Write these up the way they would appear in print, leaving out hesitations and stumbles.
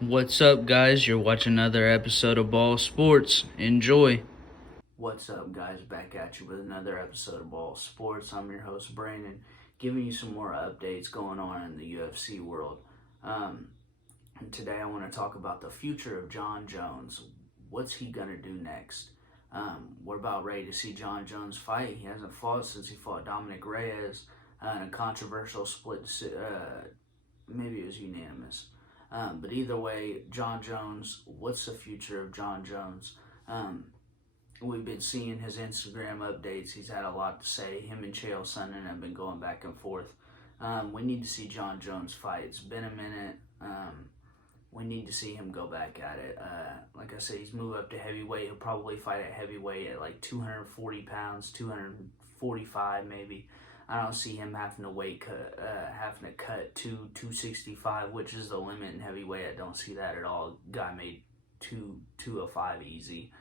What's up, guys? You're watching another episode of Ball Sports. Enjoy. What's up, guys? Back at you with another episode of Ball Sports. I'm your host, Brandon, giving you some more updates going on in the UFC world. And today I want to talk about the future of Jon Jones. What's he going to do next? We're about ready to see Jon Jones fight. He hasn't fought since he fought Dominic Reyes in a controversial split, maybe it was unanimous. But either way, Jon Jones, what's the future of Jon Jones? We've been seeing his Instagram updates. He's had a lot to say. Him and Chael Sonnen have been going back and forth. We need to see Jon Jones fight. It's been a minute. We need to see him go back at it. Like I said, he's moved up to heavyweight. He'll probably fight at heavyweight at like 240 pounds, 245 maybe. I don't see him having to cut to 265, which is the limit in heavyweight. I don't see that at all. Guy made 205 easy.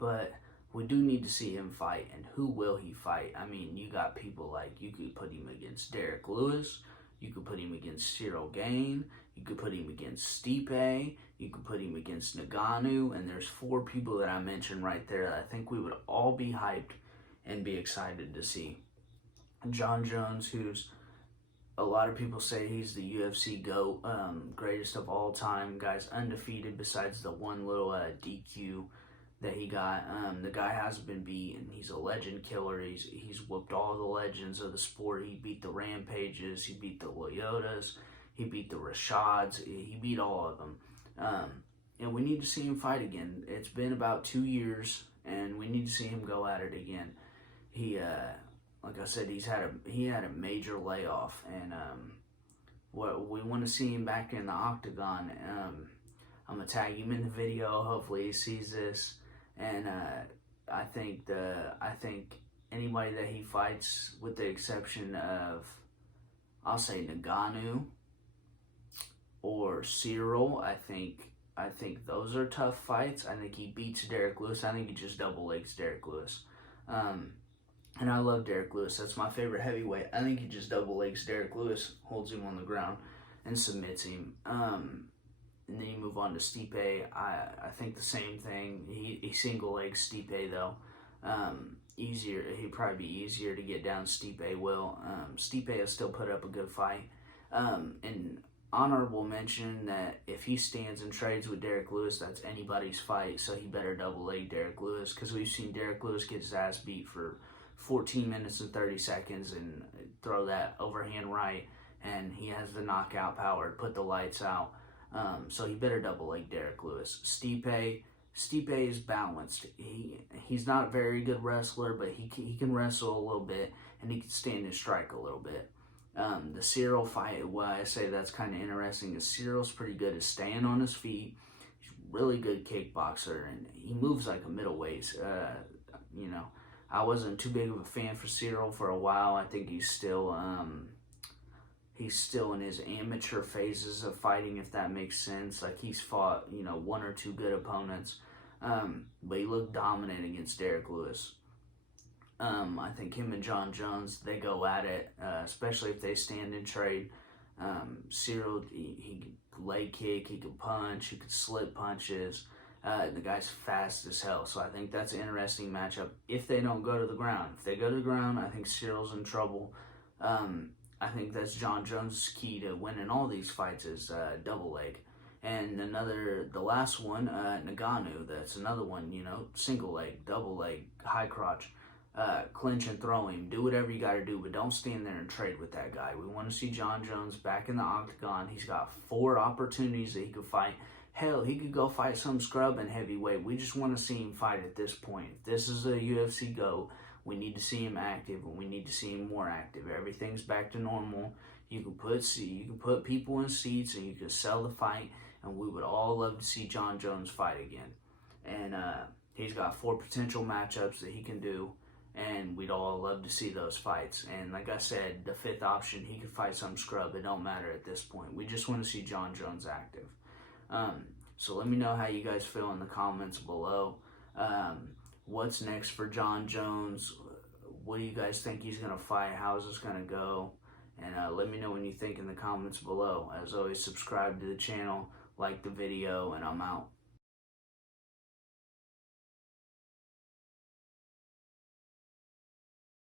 But we do need to see him fight, and who will he fight? I mean, you got people like, you could put him against Derek Lewis, you could put him against Cyril Gane, you could put him against Stipe, you could put him against Ngannou, and there's 4 people that I mentioned right there that I think we would all be hyped and be excited to see. Jon Jones, who's a lot of people say he's the UFC GOAT, greatest of all time, guy's undefeated besides the one little DQ that he got. The guy hasn't been beaten. He's a legend killer. He's whooped all the legends of the sport. He beat the Rampages. He beat the Leotas. He beat the Rashads. He beat all of them. And we need to see him fight again. It's been about 2 years, and we need to see him go at it again. He, like I said, he had a major layoff, and we want to see him back in the octagon. I'm gonna tag him in the video. Hopefully, he sees this. And I think anybody that he fights, with the exception of, I'll say Ngannou or Cyril, I think those are tough fights. I think he beats Derek Lewis. I think he just double legs Derek Lewis. And I love Derek Lewis. That's my favorite heavyweight. I think he just double legs Derek Lewis, holds him on the ground, and submits him. And then you move on to Stipe. I think the same thing. He single legs Stipe though. Easier. He'd probably be easier to get down. Stipe will. Stipe will still put up a good fight. And honorable mention that if he stands and trades with Derek Lewis, that's anybody's fight. So he better double leg Derek Lewis, because we've seen Derek Lewis get his ass beat for 14 minutes and 30 seconds and throw that overhand right, and he has the knockout power to put the lights out. So he better double leg Derek Lewis. Stipe is balanced. He's not a very good wrestler, but he can wrestle a little bit, and he can stand and strike a little bit. The Cyril fight, why I say that's kind of interesting, is Cyril's pretty good at staying on his feet. He's a really good kickboxer, and he moves like a middleweight. I wasn't too big of a fan for Cyril for a while. I think he's still in his amateur phases of fighting, if that makes sense. Like, he's fought, 1 or 2 good opponents, but he looked dominant against Derek Lewis. I think him and Jon Jones, they go at it, especially if they stand and trade. Cyril, he could leg kick, he could punch, he could slip punches. The guy's fast as hell, so I think that's an interesting matchup if they don't go to the ground. If they go to the ground, I think Cyril's in trouble. I think that's Jon Jones' key to winning all these fights is double leg. And the last one, Ngannou, that's another one, single leg, double leg, high crotch, clinch and throw him. Do whatever you got to do, but don't stand there and trade with that guy. We want to see Jon Jones back in the octagon. He's got 4 opportunities that he could fight. Hell, he could go fight some scrub in heavyweight. We just want to see him fight at this point. If this is a UFC GOAT, we need to see him active, and we need to see him more active. Everything's back to normal. You can put people in seats, and you can sell the fight, and we would all love to see Jon Jones fight again. And he's got 4 potential matchups that he can do, and we'd all love to see those fights. And like I said, the 5th option, he could fight some scrub. It don't matter at this point. We just want to see Jon Jones active. So let me know how you guys feel in the comments below. What's next for Jon Jones? What do you guys think he's going to fight? How is this going to go? And let me know what you think in the comments below. As always, subscribe to the channel, like the video, and I'm out.